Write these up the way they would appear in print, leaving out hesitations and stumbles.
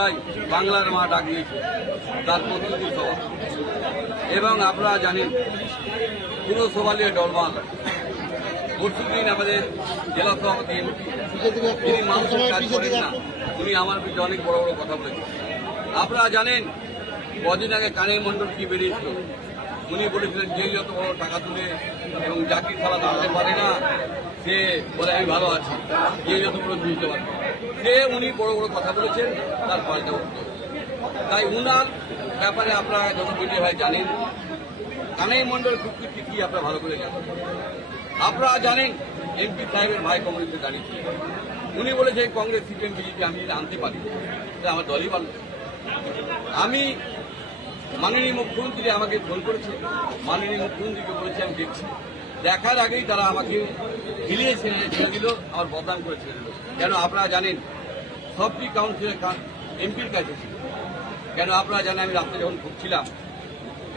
বাংলায় বাংলার মা ডাক দিয়েছে তার প্রতিনিধি সভা, এবং আপনারা জানেন পুরো সভা নিয়ে ডলমাল। পরশুদিন আমাদের জেলা সভাপতি তিনি মানুষের কাজ করেন না, উনি আমার বিরুদ্ধে অনেক বড় বড় কথা বলেছেন। আপনারা জানেন কদিন আগে কানাই মণ্ডল কি বেরিয়েছিল, উনি বলেছিলেন যে যত বড় টাকা তুলে এবং চাকরি ছাড়া দাঁড়াতে পারে না সে বলে আমি ভালো আছি, যে যত বড় বুঝতে পারে সে উনি বড় বড় কথা বলেছেন তার পাল্টা উত্তর। তাই উনার ব্যাপারে আপনারা যত ভিডিও হয় জানেন, কানাই মণ্ডল প্রকৃতি কি আপনারা ভালো করে জানেন। আপনারা জানেন এমপি সাহেবের ভাই কংগ্রেসে দাঁড়িয়েছিলেন, উনি বলেছেন কংগ্রেস সিপিএম বিজেপি আমি আনতে পারি, আমার দলই ভালো। আমি মাননীয় মুখ্যমন্ত্রী আমাকে ফোন করেছে, মাননীয় মুখ্যমন্ত্রীকে বলেছে আমি দেখছি, দেখার আগেই তারা আমাকে হিলিয়ে ছেড়ে দিল, আমার বদনাম করে ছেড়ে দিল। কেন আপনারা জানেন সবটি কাউন্সিলর এমপির কাছে ছিল। কেন আপনারা জানেন আমি রাস্তায় যখন ঘুরছিলাম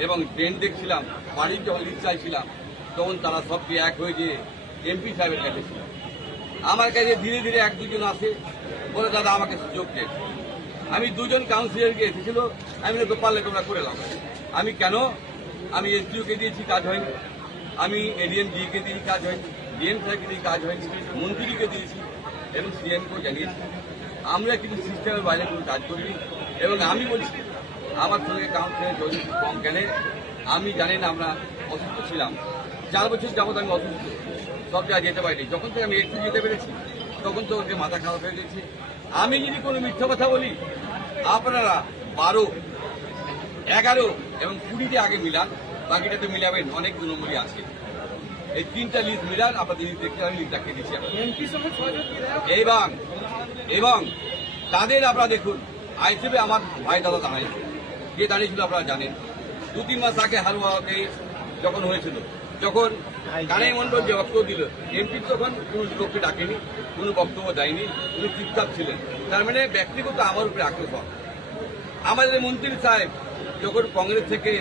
এবং ট্রেন দেখছিলাম, বাড়ির যখন রিক্সায় ছিলাম, তখন তারা সবটি এক হয়ে যে এমপি সাহেবের কাছে ছিল। আমার কাছে ধীরে ধীরে এক দুজন আসে, বলে দাদা আমাকে সুযোগ দেন। আমি দুজন কাউন্সিলরকে এসেছিল, আমি তো পারলে তোমরা করে নাও। আমি কেন, আমি এসডিওকে দিয়েছি কাজ হয়নি, আমি এডিএম জিকে দিয়েছি কাজ হয়নি, ডিএম সাহেবকে দিয়ে কাজ হয়নি, মন্ত্রীকে দিয়েছি এবং সিএমকেও জানিয়েছি। আমরা কিন্তু সিস্টেমের বাইরে কোনো কাজ করিনি। এবং আমি বলছি আমার সঙ্গে কাউন্সিলর যদি কম কেন, আমি জানি না আমরা অসুস্থ ছিলাম, 4 বছর যাবৎ আমি অসুস্থ, সব জায়গায় যেতে পারিনি। যখন থেকে আমি একটু যেতে পেরেছি তখন তো ওকে মাথা খারাপ হয়ে গেছে। আমি যদি কোনো মিথ্যা কথা বলি, আপনারা 12, 11 এবং 20তে আগে মিলান, বাকিটা তো মিলাবেন, অনেক 2 নম্বরই আছে। এই 3টা লিস্ট মিলান, আপনাদের দেখতে হবে লিস্ট দেখিয়ে দিচ্ছি। এবং তাদের আপনারা দেখুন, আইসিবি আমার ভাই দাদা দাঁড়ায়, যে দাঁড়িয়েছিল আপনারা জানেন। 2-3 মাস আগে হালুয়াতে যখন হয়েছিল, যখন কানাই মণ্ডল যে বক্তব্য দিল, এমপি তখন কোনো লোককে ডাকেনি, কোনো বক্তব্য দেয়নি, উনি চুপচাপ ছিলেন। তার মানে ব্যক্তিগত আমার উপরে আক্রোশ হয়। আমাদের মন্ত্রী সাহেব যখন কংগ্রেস থেকে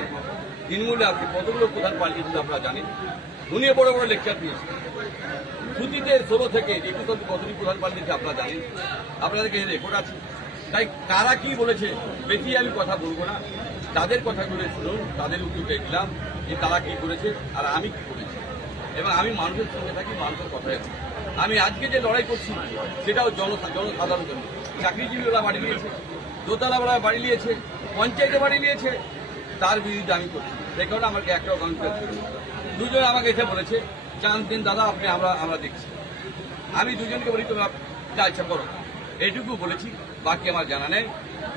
তৃণমূলে আসে, কতগুলো প্রধান পাল্টিয়েছিল আপনারা জানেন, উনি বড় বড় লেকচার দিয়েছেন। ছুটিতে 16 থেকে 21 অব্দি কতটি প্রধান পাল্টিয়েছে আপনারা জানেন, আপনাদেরকে রেকর্ড আছে। তাই কারা কি বলেছে বেশি আমি কথা বলবো না, তাদের কথাগুলো শুনুন, তাদের উত্তর দেখলাম যে তারা কি করেছে আর আমি কি করেছি। এবং আমি মানুষের সঙ্গে থাকি, মানুষের কথায় আছি। আমি আজকে যে লড়াই করছি সেটাও জনসাধারণের জন্য। চাকরিজীবীরা বাড়ি নিয়েছে, দোতলাওয়ালা বাড়ি নিয়েছে, পঞ্চায়েতে বাড়ি নিয়েছে, তার বিরুদ্ধে আমি করছি। সে কারণে আমাকে একটাও কাউন্সিলর ছিল। দুজন আমাকে এসে বলেছে চান্স দিন দাদা, আপনি আমরা দেখছি। আমি দুজনকে বলি তোমরা যা ইচ্ছা করো, এইটুকু বলেছি, বাকি আমার জানা নেই।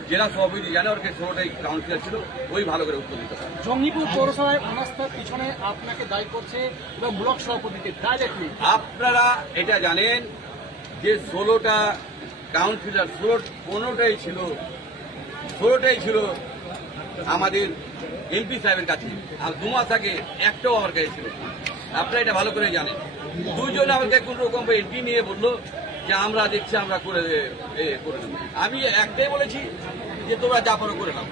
জেলা সভাপতি জানে, ওর 16টাই কাউন্সিলর ছিল, ওই ভালো করে উত্তর দিতে পারে। জঙ্গিপুর পৌরসভায় অনাস্থার পিছনে আপনাকে দায়ী করছে এবং ব্লক সভাপতিকে ডাইরেক্টলি। আপনারা এটা জানেন যে 16টা কাউন্সিলর, 15টাই ছিল আমাদের এমপি সাহেবের কাছে, আর 2 মাস আগে একটাও আমার কাছে ছিল। আপনারা এটা ভালো করে জানেন। দুজন আমাকে কোন রকম এন্ট্রি নিয়ে বললো যে আমরা দেখছি আমরা করে দেব। আমি একটাই বলেছি যে তোমরা যা পারো করে নাও।